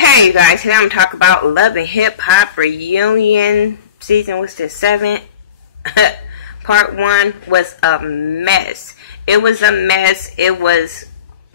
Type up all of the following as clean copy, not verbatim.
Hey you guys, today I'm going to talk about Love and Hip Hop Reunion season, what's this, 7? Part 1 was a mess. It was a mess. It was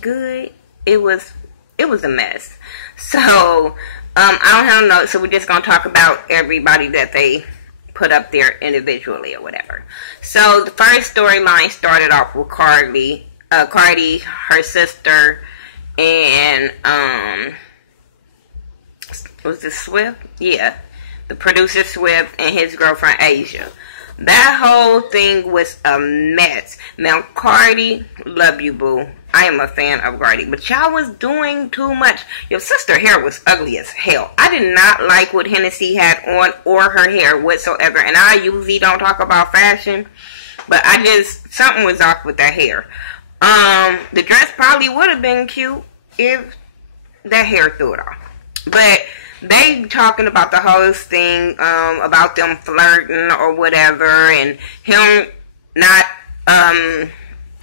good. It was a mess. So, I don't have notes, so we're just going to talk about everybody that they put up there individually or whatever. So, the first storyline started off with Cardi, her sister, and, was it Swift? Yeah. The producer Swift and his girlfriend Asia. That whole thing was a mess. Now, Cardi, love you, boo. I am a fan of Cardi, but y'all was doing too much. Your sister's hair was ugly as hell. I did not like what Hennessy had on or her hair whatsoever. And I usually don't talk about fashion, but something was off with that hair. The dress probably would have been cute if that hair threw it off. But they talking about the whole thing, about them flirting or whatever, and him not,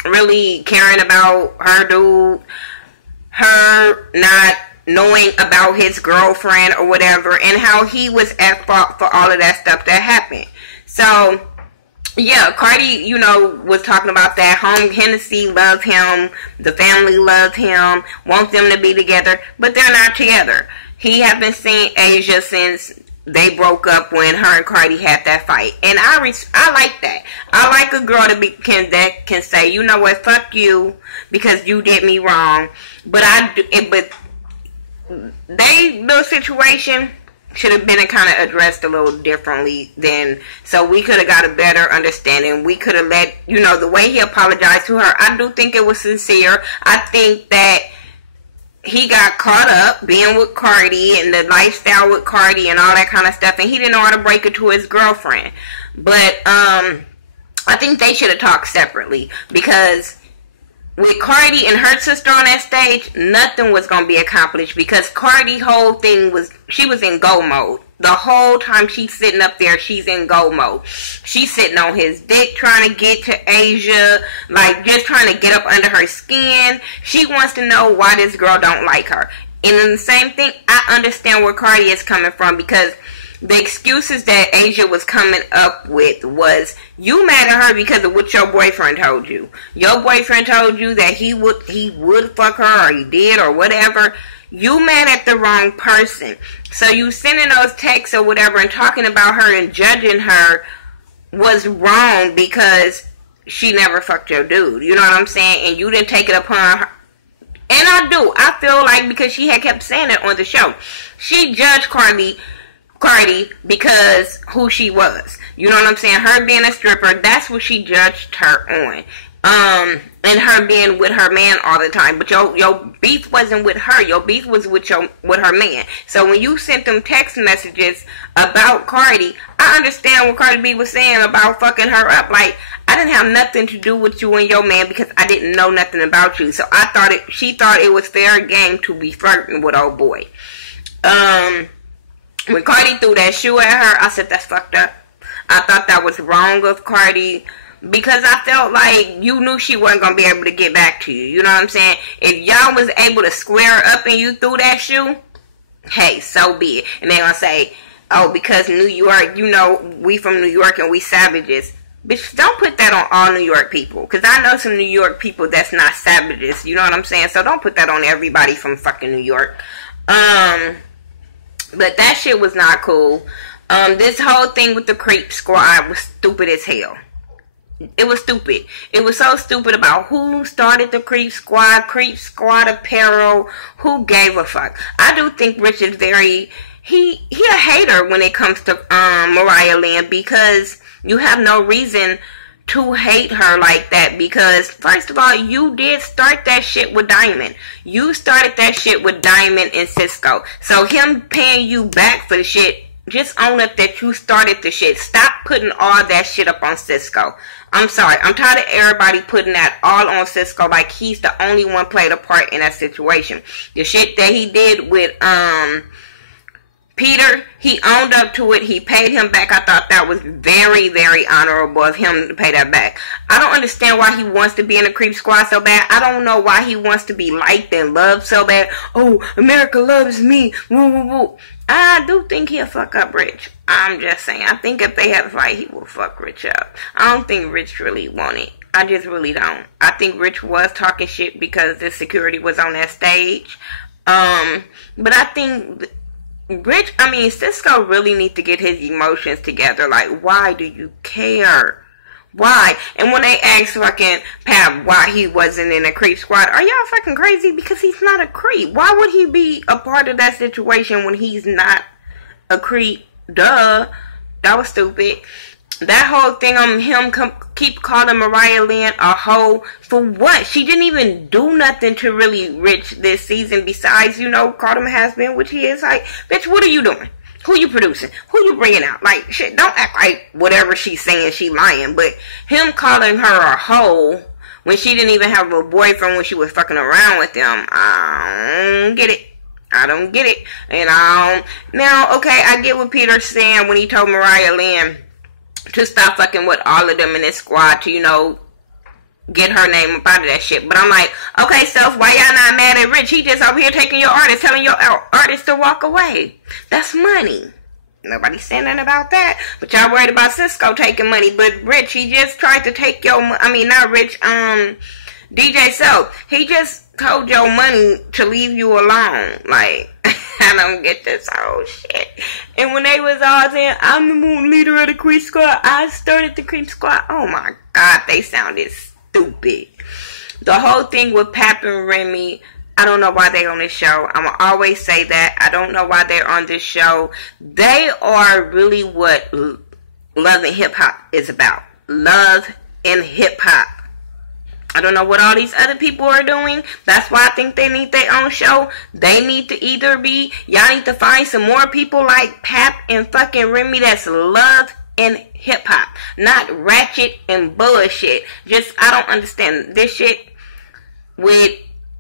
really caring about her dude, her not knowing about his girlfriend or whatever, and how he was at fault for all of that stuff that happened. So, yeah, Cardi, was talking about that. Hennessy loved him, the family loved him, wants them to be together, but they're not together. He had been seeing Asia since they broke up when her and Cardi had that fight. And I like that. I like a girl that can say, you know what, fuck you, because you did me wrong. But the situation should have been kind of addressed a little differently then, so we could have got a better understanding. We could have let, the way he apologized to her, I do think it was sincere. I think that he got caught up being with Cardi and the lifestyle with Cardi and all that kind of stuff, and he didn't know how to break it to his girlfriend. But I think they should have talked separately, because with Cardi and her sister on that stage, nothing was going to be accomplished, because Cardi's whole thing was, she was in go mode. The whole time she's sitting up there, she's in go mode. She's sitting on his dick trying to get to Asia, like just trying to get up under her skin. She wants to know why this girl don't like her. And then the same thing, I understand where Cardi is coming from, because the excuses that Asia was coming up with was, you mad at her because of what your boyfriend told you. Your boyfriend told you that he would fuck her, or he did, or whatever. You mad at the wrong person. So you sending those texts or whatever and talking about her and judging her was wrong, because she never fucked your dude. You know what I'm saying? And you didn't take it upon her. And I feel like, because she had kept saying it on the show, she judged Cardi because who she was. You know what I'm saying? Her being a stripper, that's what she judged her on. And her being with her man all the time. But your beef wasn't with her. Your beef was with her man. So when you sent them text messages about Cardi, I understand what Cardi B was saying about fucking her up. Like, I didn't have nothing to do with you and your man, because I didn't know nothing about you. So she thought it was fair game to be flirting with old boy. When Cardi threw that shoe at her, I said, that's fucked up. I thought that was wrong of Cardi, because I felt like you knew she wasn't going to be able to get back to you. You know what I'm saying? If y'all was able to square up and you threw that shoe, hey, so be it. And they're going to say, oh, because New York, we from New York and we savages. Bitch, don't put that on all New York people, because I know some New York people that's not savages. You know what I'm saying? So don't put that on everybody from fucking New York. But that shit was not cool. This whole thing with the Creep Squad was stupid as hell. It was stupid. It was so stupid about who started the Creep Squad apparel, who gave a fuck. I do think Rich is he a hater when it comes to Mariah Lynn, because you have no reason to hate her like that, because first of all, you did start that shit with Diamond. You started that shit with Diamond and Cisco. So him paying you back for the shit, just own up that you started the shit. Stop putting all that shit up on Cisco. I'm sorry. I'm tired of everybody putting that all on Cisco like he's the only one played a part in that situation. The shit that he did with Peter, he owned up to it. He paid him back. I thought that was very, very honorable of him to pay that back. I don't understand why he wants to be in a creep squad so bad. I don't know why he wants to be liked and loved so bad. Oh, America loves me. Woo, woo, woo. I do think he'll fuck up Rich. I'm just saying. I think if they have a fight, he will fuck Rich up. I don't think Rich really want it. I just really don't. I think Rich was talking shit because the security was on that stage. But I think Cisco really needs to get his emotions together. Like, why do you care? Why? And when they asked fucking Pap why he wasn't in a creep squad, are y'all fucking crazy? Because he's not a creep. Why would he be a part of that situation when he's not a creep? Duh. That was stupid. That whole thing on him keep calling Mariah Lynn a hoe. For what? She didn't even do nothing to really Rich this season besides, call him a has-been, which he is. Like, bitch, what are you doing? Who you producing? Who you bringing out? Like, shit, don't act like whatever she's saying, she lying. But him calling her a hoe when she didn't even have a boyfriend when she was fucking around with him, I don't get it. I don't get it. And now, okay, I get what Peter's saying when he told Mariah Lynn to stop fucking with all of them in this squad to, get her name up out of that shit. But I'm like, okay, Steph, why y'all not mad at Rich? He just over here taking your artist, telling your artist to walk away. That's money. Nobody's saying nothing about that. But y'all worried about Cisco taking money. But Rich, he just tried to take not Rich, DJ Self. He just told your money to leave you alone. Like, I don't get this whole shit. And when they was all saying, I'm the moon leader of the creep squad, I started the creep squad. Oh my God, they sounded stupid. The whole thing with Pap and Remy, I don't know why they on this show. I'm gonna always say that. I don't know why they're on this show. They are really what Love and Hip Hop is about. Love and Hip Hop. I don't know what all these other people are doing. That's why I think they need their own show. They need to either be, y'all need to find some more people like Pap and fucking Remy that's love and hip hop, not ratchet and bullshit. I don't understand this shit with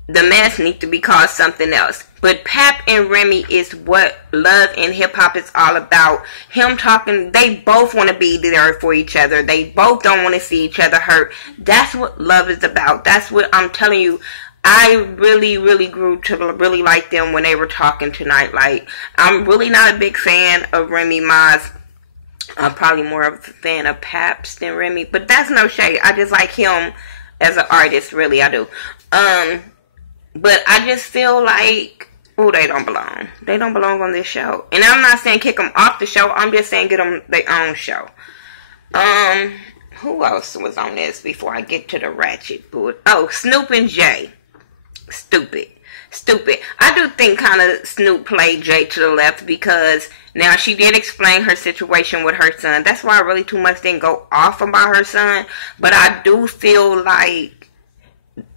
the mess need to be called something else. But Pap and Remy is what love and hip hop is all about. Him talking, they both want to be there for each other. They both don't want to see each other hurt. That's what love is about. That's what I'm telling you. I really, really grew to really like them when they were talking tonight. Like, I'm really not a big fan of Remy Ma. I'm probably more of a fan of Paps than Remy. But that's no shade. I just like him as an artist. Really, I do. But I just feel like, they don't belong. They don't belong on this show. And I'm not saying kick them off the show. I'm just saying get them their own show. Who else was on this before I get to the ratchet boy? Oh, Snoop and Jay. Stupid. I do think kind of Snoop played Jay to the left because now she did explain her situation with her son. That's why really too much didn't go off about her son. But I do feel like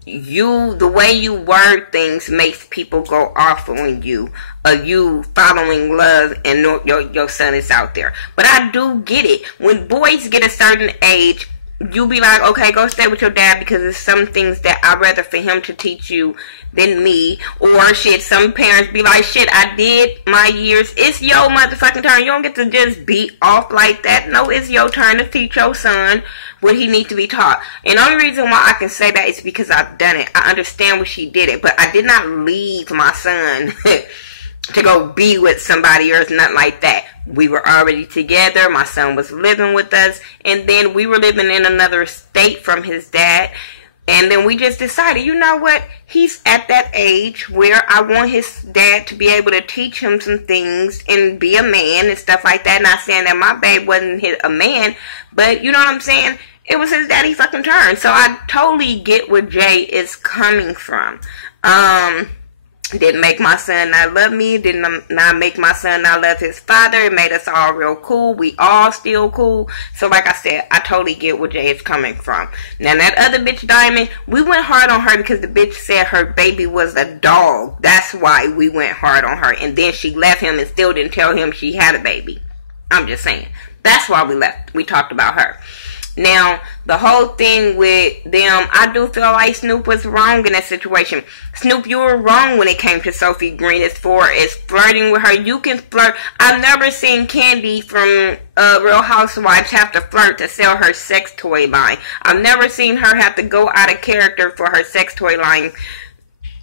the way you word things makes people go off on you. You following love and your son is out there. But I do get it. When boys get a certain age, you be like, okay, go stay with your dad because there's some things that I'd rather for him to teach you than me. Or shit, some parents be like, shit, I did my years. It's your motherfucking turn. You don't get to just be off like that. No, it's your turn to teach your son what he needs to be taught. And the only reason why I can say that is because I've done it. I understand what she did it. But I did not leave my son to go be with somebody or nothing like that. We were already together. My son was living with us. And then we were living in another state from his dad. And then we just decided, you know what? He's at that age where I want his dad to be able to teach him some things and be a man and stuff like that. Not saying that my babe wasn't a man, but you know what I'm saying? It was his daddy fucking turn. So I totally get where Jay is coming from. Didn't make my son not love me. Didn't not make my son not love his father. It made us all real cool. We all still cool. So like I said, I totally get where Jay is coming from. Now that other bitch Diamond, we went hard on her because the bitch said her baby was a dog. That's why we went hard on her. And then she left him and still didn't tell him she had a baby. I'm just saying. That's why we left. We talked about her. Now, the whole thing with them, I do feel like Snoop was wrong in that situation. Snoop, you were wrong when it came to Sophie Green as far as flirting with her. You can flirt. I've never seen Candy from Real Housewives have to flirt to sell her sex toy line. I've never seen her have to go out of character for her sex toy line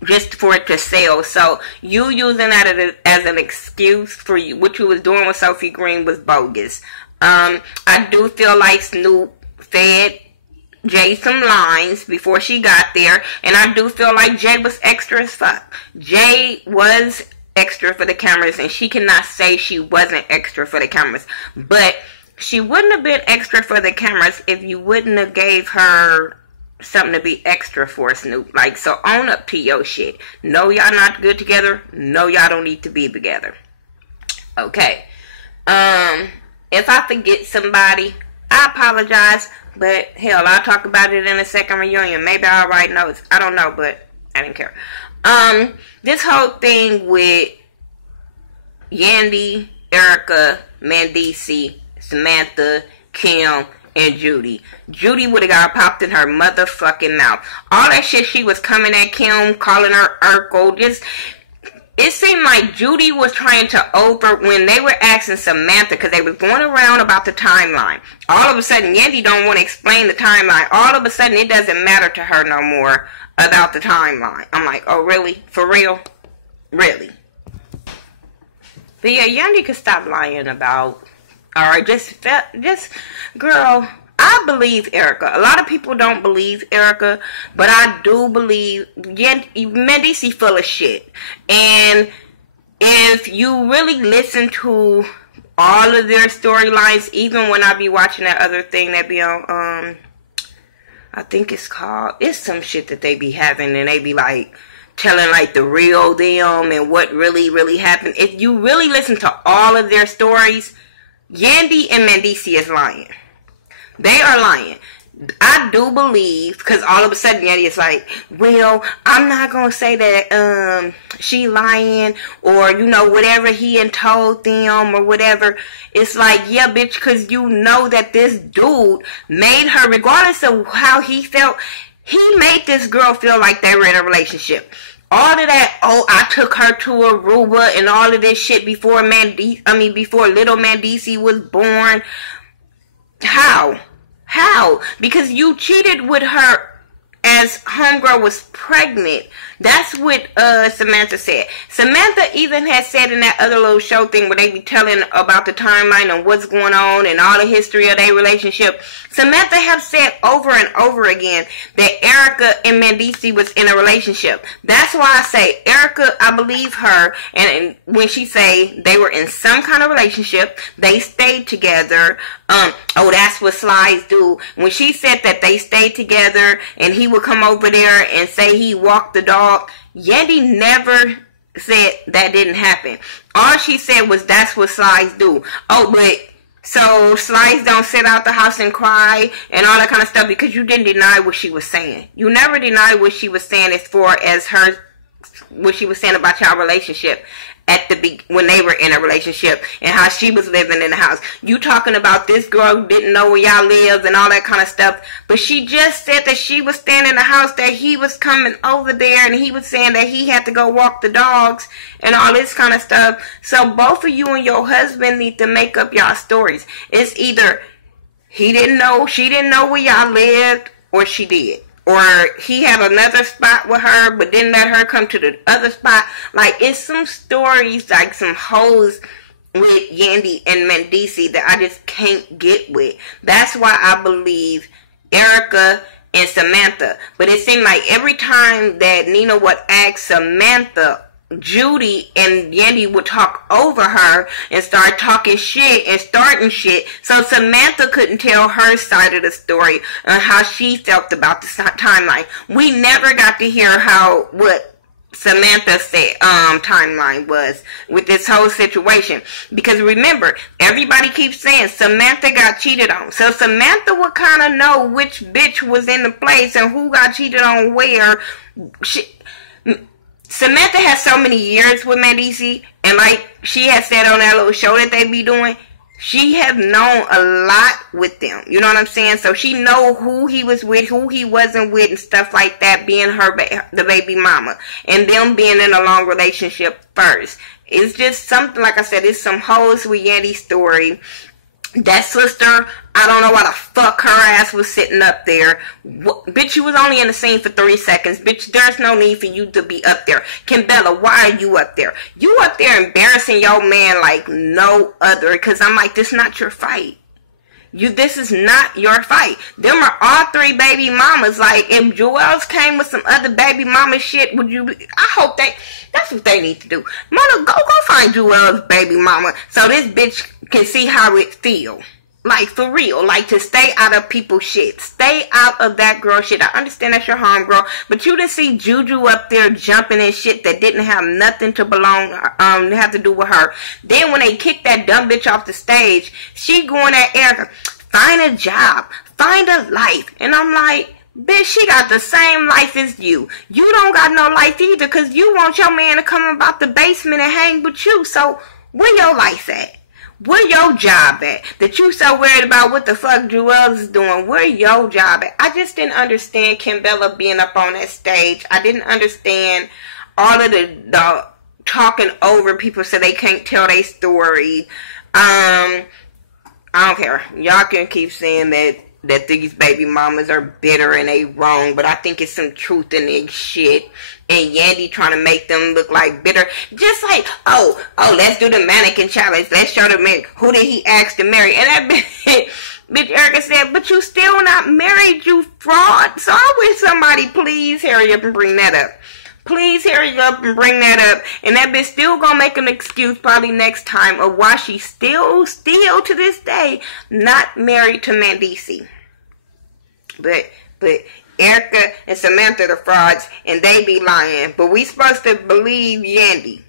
just for it to sell. So you using that as an excuse for you, what you was doing with Sophie Green was bogus. I do feel like Snoop fed Jay some lines before she got there, and I do feel like Jay was extra as fuck. Jay was extra for the cameras, and she cannot say she wasn't extra for the cameras. But she wouldn't have been extra for the cameras if you wouldn't have gave her something to be extra for, Snoop. Like, so own up to your shit. No, y'all not good together. No, y'all don't need to be together. Okay. If I forget somebody, I apologize, but hell, I'll talk about it in a second reunion. Maybe I'll write notes. I don't know, but I didn't care. This whole thing with Yandy, Erica, Mendici, Samantha, Kim, and Judy. Judy would have got popped in her motherfucking mouth. All that shit she was coming at Kim, calling her Urkel, just... It seemed like Judy was trying to when they were asking Samantha, because they was going around about the timeline. All of a sudden, Yandy don't want to explain the timeline. All of a sudden, it doesn't matter to her no more about the timeline. I'm like, oh, really? For real? Really? But yeah, Yandy could stop lying about, alright, girl, I believe Erica. A lot of people don't believe Erica, but I do believe Mendici full of shit. And if you really listen to all of their storylines, even when I be watching that other thing that be on, I think it's some shit that they be having, and they be like telling like the real them and what really, really happened. If you really listen to all of their stories, Yandy and Mendici is lying. They are lying. I do believe, because all of a sudden Yandy is like, well, I'm not going to say that she lying, or, you know, whatever he had told them or whatever. It's like, yeah, bitch, because you know that this dude made her, regardless of how he felt, he made this girl feel like they were in a relationship. All of that, I took her to Aruba and all of this shit before little Mendici was born. How? Because you cheated with her as homegirl was pregnant. That's what Samantha said. Samantha even had said in that other little show thing where they be telling about the timeline and what's going on and all the history of their relationship. Samantha have said over and over again that Erica and Mendici was in a relationship. That's why I say Erica, I believe her, and when she say they were in some kind of relationship, they stayed together. That's what Slides do. When she said that they stayed together and he would come over there and say he walked the dog, Yandy never said that didn't happen. All she said was that's what Slides do. But so Slides don't sit out the house and cry and all that kind of stuff, because you didn't deny what she was saying. You never denied what she was saying as far as what she was saying about y'all relationship when they were in a relationship and how she was living in the house. You talking about this girl didn't know where y'all lived and all that kind of stuff, but she just said that she was staying in the house, that he was coming over there and he was saying that he had to go walk the dogs and all this kind of stuff. So both of you and your husband need to make up y'all stories. It's either he didn't know, she didn't know where y'all lived, or she did. Or he had another spot with her, but didn't let her come to the other spot. Like, it's some stories, like some hoes with Yandy and Mendici that I just can't get with. That's why I believe Erica and Samantha. But it seemed like every time that Nina would ask Samantha, Judy and Yandy would talk over her and start talking shit and starting shit, so Samantha couldn't tell her side of the story on how she felt about the timeline. We never got to hear what Samantha said timeline was with this whole situation, because remember, everybody keeps saying Samantha got cheated on, so Samantha would kind of know which bitch was in the place and who got cheated on where. Samantha has so many years with Mendici, and like she has said on that little show that they be doing, She has known a lot with them. You know what I'm saying? So she know who he was with, who he wasn't with, and stuff like that, being the baby mama. And them being in a long relationship first. It's just something, like I said, it's some hoes with Yandy's story. That sister, I don't know why the fuck her ass was sitting up there. Bitch, you was only in the scene for 3 seconds. Bitch, there's no need for you to be up there. Kimbella, why are you up there? You up there embarrassing your man like no other. Because I'm like, this is not your fight. This is not your fight. Them are all 3 baby mamas. Like, if Joel's came with some other baby mama shit, would you I hope that's what they need to do. Mona, go find Joel's baby mama so this bitch can see how it feel. Like, for real. Like, to stay out of people's shit. Stay out of that girl shit. I understand that's your homegirl, but you didn't see Juju up there jumping and shit that didn't have nothing to have to do with her. Then when they kicked that dumb bitch off the stage, she going at Erica, find a job, find a life. And I'm like, bitch, she got the same life as you. You don't got no life either, because you want your man to come about the basement and hang with you. So, where your life at? Where your job at? That you so worried about what the fuck Joel is doing. Where your job at? I just didn't understand Kimbella being up on that stage. I didn't understand all of the talking over people so they can't tell their story. I don't care. Y'all can keep saying that these baby mamas are bitter and they wrong, but I think it's some truth in their shit. And Yandy trying to make them look like bitter. Just like, oh, let's do the mannequin challenge. Let's show the man who did he ask to marry. And that bitch Erica said, but you still not married, you fraud. So I wish somebody please hurry up and bring that up. Please hurry up and bring that up. And that bitch still gonna make an excuse probably next time of why she's still to this day not married to Mandisi. But Erica and Samantha the frauds, and they be lying. But we supposed to believe Yandy.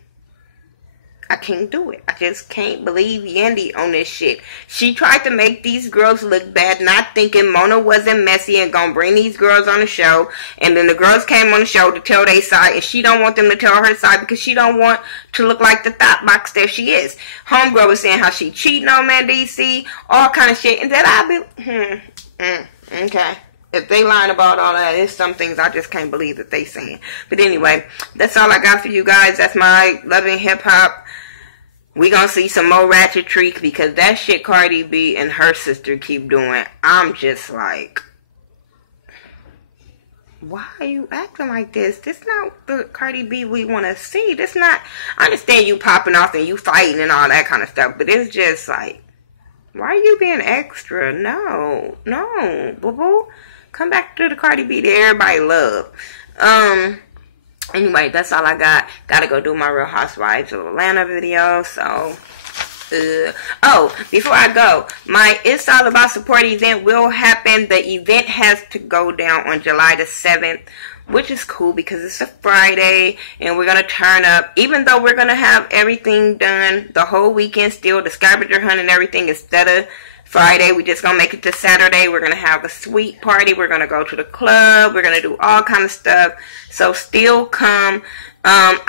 I can't do it. I just can't believe Yandy on this shit. She tried to make these girls look bad, not thinking Mona wasn't messy and gonna bring these girls on the show. And then the girls came on the show to tell their side, and she don't want them to tell her side because she don't want to look like the thought box that she is. Homegirl was saying how she cheating on Mandisi, all kind of shit, and that I be okay. If they lying about all that, there's some things I just can't believe that they saying. But anyway, that's all I got for you guys. That's my loving hip hop. We gonna see some more ratchetry because that shit Cardi B and her sister keep doing. I'm just like, why are you acting like this? This not the Cardi B we want to see. This not. I understand you popping off and you fighting and all that kind of stuff, but it's just like, why are you being extra? No, boo boo. Come back to the Cardi B that everybody love. Anyway, that's all I got. Gotta go do my Real Housewives of Atlanta video. So, before I go, my It's All About Support event will happen. The event has to go down on July the 7th. Which is cool because it's a Friday and we're going to turn up. Even though we're going to have everything done the whole weekend still, the scavenger hunt and everything, instead of Friday, we're just going to make it to Saturday. We're going to have a sweet party. We're going to go to the club. We're going to do all kind of stuff. So still come. I'm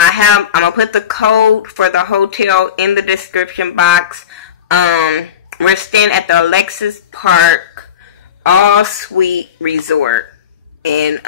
going to put the code for the hotel in the description box. We're staying at the Alexis Park All Suite Resort. And,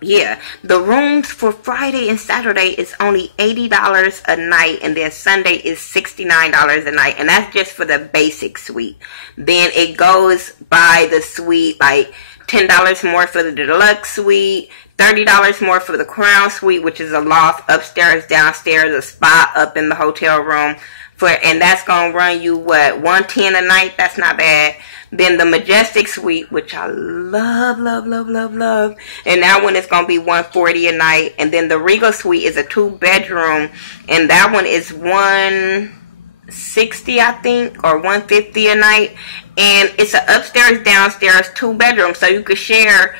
yeah, the rooms for Friday and Saturday is only $80 a night. And then Sunday is $69 a night. And that's just for the basic suite. Then it goes by the suite, like $10 more for the deluxe suite, $30 more for the crown suite, which is a loft upstairs, downstairs, a spa up in the hotel room. And that's going to run you, what, $110 a night? That's not bad. Then the Majestic Suite, which I love. And that one is going to be $140 a night. And then the Regal Suite is a 2-bedroom. And that one is $160, I think, or $150 a night. And it's an upstairs, downstairs, 2-bedroom. So you could share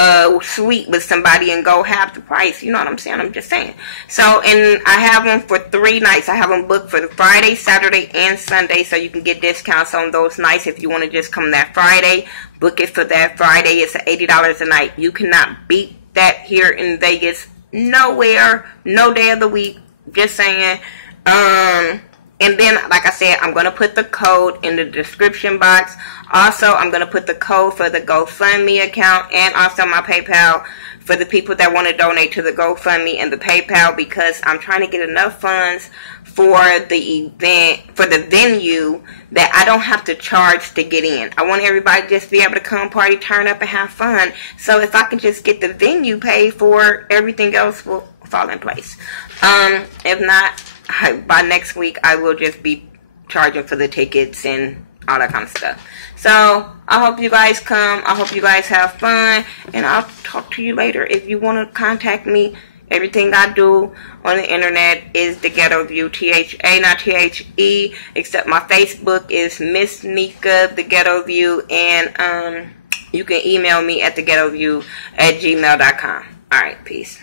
a suite with somebody and go half the price. You know what I'm saying? I'm just saying. So, and I have them for 3 nights. I have them booked for the Friday, Saturday, and Sunday. So you can get discounts on those nights. If you want to just come that Friday, book it for that Friday. It's $80 a night. You cannot beat that here in Vegas. Nowhere. No day of the week. Just saying. And then, like I said, I'm going to put the code in the description box. Also, I'm going to put the code for the GoFundMe account and also my PayPal for the people that want to donate to the GoFundMe and the PayPal, because I'm trying to get enough funds for the event, for the venue, that I don't have to charge to get in. I want everybody to just be able to come party, turn up, and have fun. So if I can just get the venue paid for, everything else will fall in place. If not, by next week, I will just be charging for the tickets and all that kind of stuff. So, I hope you guys come. I hope you guys have fun. And I'll talk to you later. If you want to contact me, everything I do on the internet is The Ghetto View. THA, not THE. Except my Facebook is Miss Nika, The Ghetto View. And you can email me at theghettoview@gmail.com. Alright, peace.